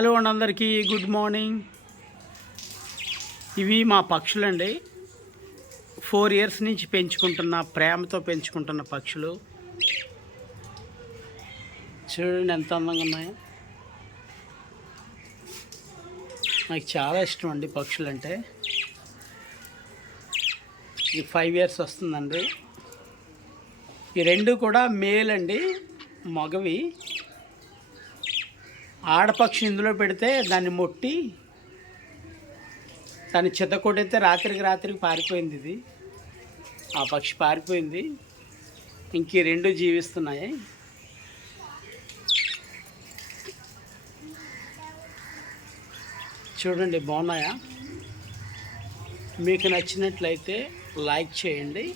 Hello అండి, అందరికీ good morning. ఇవి మా పక్షులండి. 4 ఇయర్స్ నుంచి ప్రేమతో పెంచుకుంటున్న పక్షులు. చూడండి ఎంత అందంగా ఉన్నాయో. నాకు చాలా ఇష్టం అండి పక్షులంటే. ఇది 5 ఇయర్స్ వస్తుందండి. ఈ రెండు కూడా మేల్ అండి, మగవి. ఆడపక్షి ఇందులో పెడితే దాన్ని మొట్టి దాన్ని చితకొడితే రాత్రికి పారిపోయింది. ఇది ఆ పక్షి పారిపోయింది. ఇంక రెండు జీవిస్తున్నాయి. చూడండి బాగున్నాయా? మీకు నచ్చినట్లయితే లైక్ చేయండి.